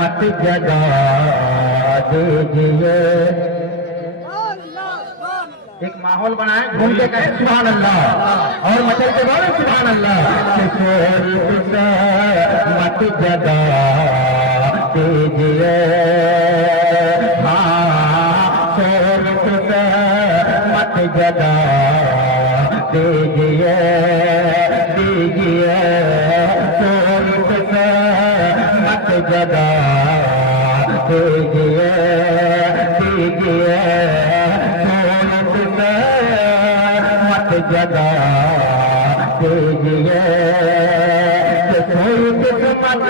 مت جگا دیجیے. ایک ماحول بنائے گھوم کے کہیں سبحان اللہ اور مچل کے بولے سبحان اللہ. مت جگا دیجیے. ہاں مت جگا دیجیے دیجیے. مت جگا دیجیے دیجیے. مت جگا دیجیے. سوئی قسمت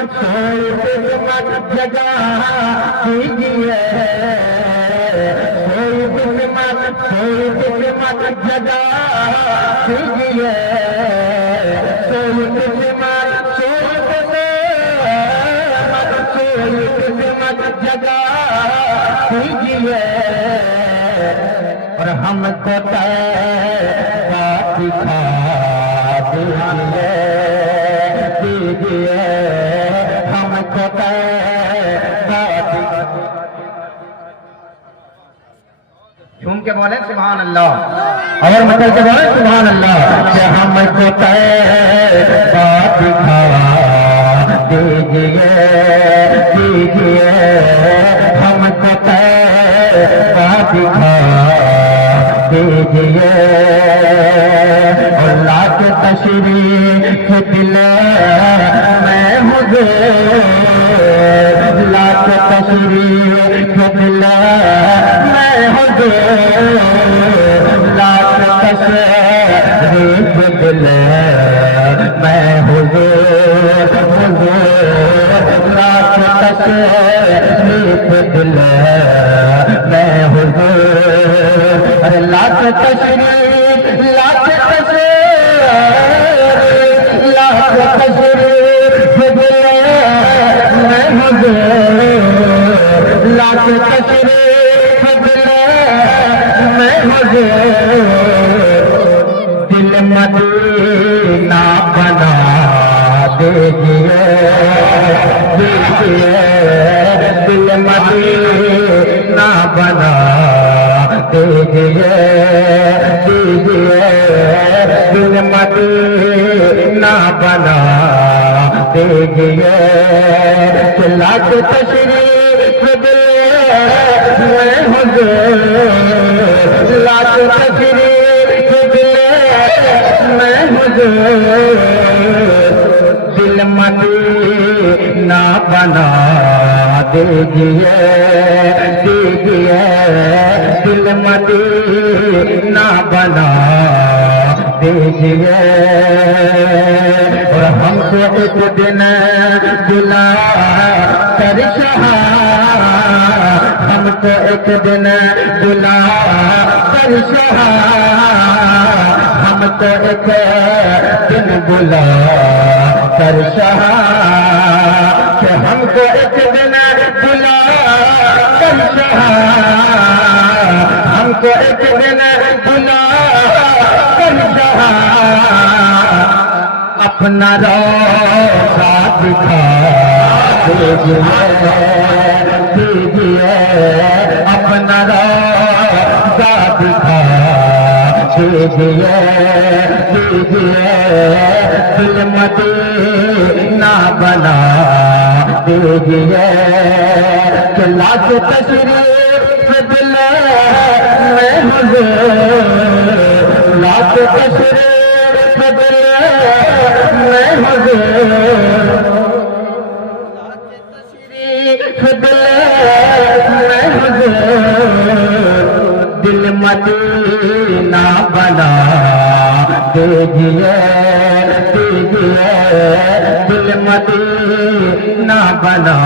جگا دیجیے. سوئی قسمت جگا دیجیے. سوئی قسمت جگا دیجیے. اور ہم کو دکھا دیجیے دیجیے. ہم کو جھوم کے بولے سبحان اللہ اور مچل کے بولے سبحان اللہ. کہ ہم کو دکھا دیجیے دیجیے. ہم کو دکھا دیجیے. اللہ کے تشریف دل میں حضور. اللہ کے تشریف دل میں حضور. اللہ کے تشریف دل میں حضور. اللہ کے تشریف دل میں حضور. لاکھ تشریف لاکھ تشریف لاکھ تشریف دل میں حضور. لاکھ تشریف دل میں حضور. دل مدینہ بنا دیجیے دیجیے. دل مدینہ بنا دیجیے دیجیے. دل مدینہ بنا دیجیے. لاکھ تشریف دل میں حضور. لاکھ تشریف دل میں حضور. دل مدینہ بنا دیجیے دیجیے. دل مدینہ بنا دیجیے. اور ہم کو ایک دن بلا کر شاہ. ہم کو ایک دن بلا کر شاہ. ہم کو ایک دن بلا کر شاہ. کہ ہم کو ایک دن بلا کر شاہ. ہم کو ایک دن بلا کر شاہ. اپنا روضہ دکھا دیجیے دیجیے. اپنا روضہ دکھا دیجیے دیجیے. دل مدینہ بنا دیجیے. کہ لاکھ تشریف دل میں حضور. لاکھ تشریف دل میں حضور. تشریف دل میں حضور. دل مدینہ بنا دیجیے دیجیے. دل مدینہ بنا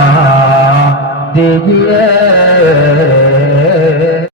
دیجیے.